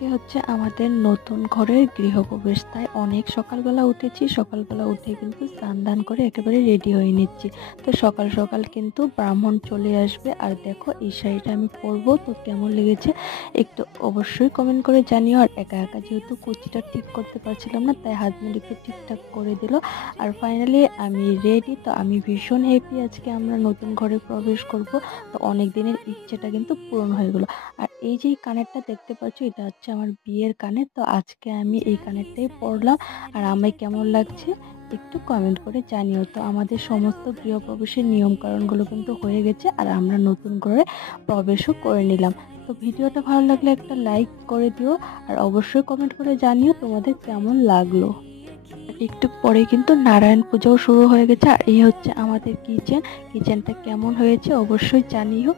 আজকে হচ্ছে আমাদের নতুন ঘরের গৃহপ্রবেশ, তাই অনেক সকালবেলা উঠেছি। সকালবেলা উঠে কিন্তু স্নান দান করে একেবারে রেডি হয়ে নিচ্ছি। তো সকাল সকাল কিন্তু ব্রাহ্মণ চলে আসবে। আর দেখো এই শাড়িটা আমি পরবো, তো কেমন লেগেছে একটু অবশ্যই কমেন্ট করে জানিও। আর একা একা যেহেতু কুচিটা ঠিক করতে পারছিলাম না, তাই হাজবেন্ড একটু ঠিকঠাক করে দিল। আর ফাইনালি আমি রেডি। তো আমি ভীষণ হ্যাপি, আজকে আমরা নতুন ঘরে প্রবেশ করব। তো অনেক দিনের ইচ্ছেটা কিন্তু পূরণ হয়ে গেলো। আর এই যে কানেরটা দেখতে পাচ্ছ, এটা হচ্ছে আমার বিয়ের কানের। তো আজকে আমি এই কানেরটাই পরলাম। আর আমায় কেমন লাগছে একটু কমেন্ট করে জানিও। তো আমাদের সমস্ত গৃহপ্রবেশের নিয়ম কারণগুলো কিন্তু হয়ে গেছে, আর আমরা নতুন করে প্রবেশও করে নিলাম। তো ভিডিওটা ভালো লাগলে একটা লাইক করে দিও, আর অবশ্যই কমেন্ট করে জানিও তোমাদের কেমন লাগলো। একটু পরে কিন্তু নারায়ণ পূজাও শুরু হয়ে গেছে। আর এই হচ্ছে আমাদের কিচেনটা কেমন হয়েছে অবশ্যই জানিও।